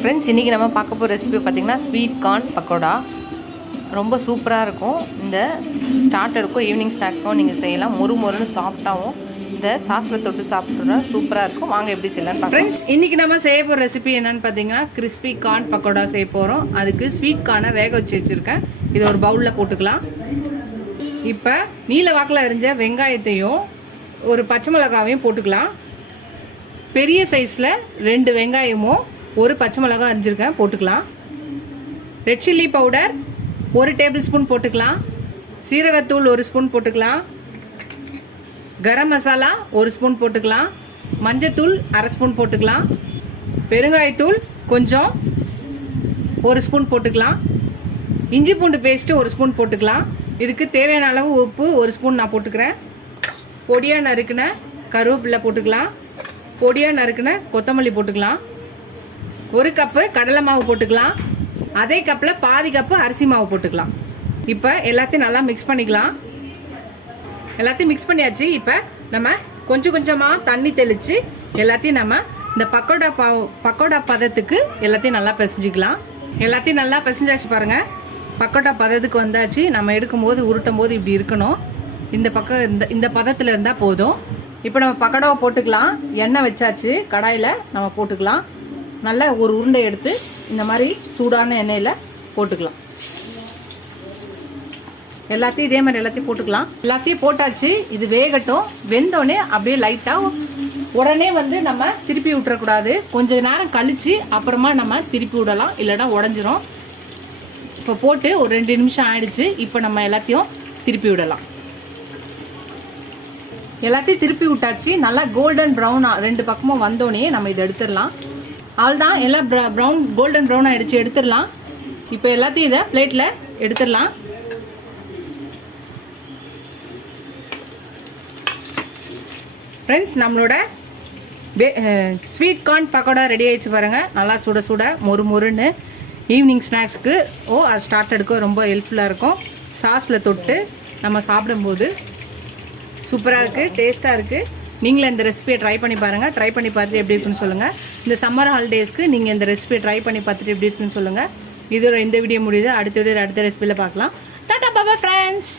Friends, இன்றைக்கி நம்ம பார்க்க போகிற ரெசிபி பார்த்திங்கன்னா ஸ்வீட் கார்ன் பக்கோடா. ரொம்ப சூப்பராக இருக்கும். இந்த ஸ்டார்டருக்கும் ஈவினிங் ஸ்நாக்ஸ்க்கும் நீங்கள் செய்யலாம். மொறுன்னு சாஃப்டாகவும் இந்த சாஸில் தொட்டு சாப்பிட்ற சூப்பராக இருக்கும். வாங்க எப்படி செய்யலாம்னு பார்க்கலாம். ஃப்ரெண்ட்ஸ், இன்றைக்கி நம்ம செய்ய போகிற ரெசிபி என்னென்னு பார்த்தீங்கன்னா கிறிஸ்பி கார்ன் பக்கோடா செய்ய போகிறோம். அதுக்கு ஸ்வீட் கார்னை வேக வச்சு வச்சுருக்கேன். இது ஒரு பவுலில் போட்டுக்கலாம். இப்போ நீல வாக்கில் அரிஞ்ச வெங்காயத்தையும் ஒரு பச்சை மிளகாவையும் போட்டுக்கலாம். பெரிய சைஸில் 2 வெங்காயமும் ஒரு பச்சை மிளகாய் அரிஞ்சிருக்கேன், போட்டுக்கலாம். Red chilli powder 1 table spoon போட்டுக்கலாம். சீரகத்தூள் 1 ஸ்பூன் போட்டுக்கலாம். கரம் மசாலா 1 ஸ்பூன் போட்டுக்கலாம். மஞ்சத்தூள் 1/2 ஸ்பூன் போட்டுக்கலாம். பெருங்காயத்தூள் கொஞ்சம் 1 ஸ்பூன் போட்டுக்கலாம். இஞ்சி பூண்டு பேஸ்ட்டு 1 ஸ்பூன் போட்டுக்கலாம். இதுக்கு தேவையான அளவு உப்பு 1 ஸ்பூன் நான் போட்டுக்கிறேன். பொடியாக நறுக்கின கருவேப்பிலை போட்டுக்கலாம். பொடியாக நறுக்கின கொத்தமல்லி போட்டுக்கலாம். 1 கப்பு கடலை மாவு போட்டுக்கலாம். அதே கப்பில் பாதி கப்பு அரிசி மாவு போட்டுக்கலாம். இப்போ எல்லாத்தையும் நல்லா மிக்ஸ் பண்ணிக்கலாம். எல்லாத்தையும் மிக்ஸ் பண்ணியாச்சு. இப்போ நம்ம கொஞ்சம் கொஞ்சமாக தண்ணி தெளித்து எல்லாத்தையும் நம்ம இந்த பக்கோடா பதத்துக்கு எல்லாத்தையும் நல்லா பிசைஞ்சிக்கலாம். எல்லாத்தையும் நல்லா பிசைஞ்சாச்சு பாருங்கள். பக்கோடா பதத்துக்கு வந்தாச்சு. நம்ம எடுக்கும் போது உருட்டும் போது இப்படி இருக்கணும். இந்த பதத்தில் இருந்தால் போதும். இப்போ நம்ம பக்கோடாவை போட்டுக்கலாம். எண்ணெய் வச்சாச்சு. கடாயில் நம்ம போட்டுக்கலாம். நல்லா ஒரு உருண்டை எடுத்து இந்த மாதிரி சூடான எண்ணெயில் போட்டுக்கலாம். எல்லாத்தையும் இதே மாதிரி எல்லாத்தையும் போட்டுக்கலாம். எல்லாத்தையும் போட்டாச்சு. இது வேகட்டும். வெந்தோடனே அப்படியே லைட்டாக உடனே நம்ம திருப்பி விட்டுறக்கூடாது. கொஞ்சம் நேரம் கழித்து அப்புறமா நம்ம திருப்பி விடலாம், இல்லைன்னா உடஞ்சிரும். இப்போ போட்டு ஒரு 2 நிமிஷம் ஆயிடுச்சு. இப்போ நம்ம எல்லாத்தையும் திருப்பி விடலாம். எல்லாத்தையும் திருப்பி விட்டாச்சு. நல்லா கோல்டன் ப்ரௌனாக 2 பக்கமும் வந்தோடனே நம்ம இதை எடுத்துடலாம். அவ்வளோதான், எல்லாம் கோல்டன் ப்ரௌன் ஆகிடுச்சு. எடுத்துடலாம். இப்போ எல்லாத்தையும் இதை பிளேட்டில் எடுத்துடலாம். ஃப்ரெண்ட்ஸ், நம்மளோட ஸ்வீட் கார்ன் பக்கோடா ரெடி ஆகிடுச்சு பாருங்கள். நல்லா சுட சுட மொறுன்னு ஈவினிங் ஸ்நாக்ஸ்க்கு ஸ்டார்டருக்கு ரொம்ப ஹெல்ப்ஃபுல்லாக இருக்கும். சாஸில் தொட்டு நம்ம சாப்பிடும்போது சூப்பராக இருக்குது, டேஸ்ட்டாக இருக்குது. நீங்களும் இந்த ரெசிபியை ட்ரை பண்ணி பாருங்கள். ட்ரை பண்ணி பார்த்துட்டு எப்படி இருக்குன்னு சொல்லுங்கள். இந்த சம்மர் ஹாலிடேஸ்க்கு நீங்கள் இந்த ரெசிபியை ட்ரை பண்ணி பார்த்துட்டு எப்படி இருக்குன்னு சொல்லுங்கள். இதோட இந்த வீடியோ முடியுது. அடுத்த வீடியோ அடுத்த ரெசிபியில் பார்க்கலாம். Tata bye friends.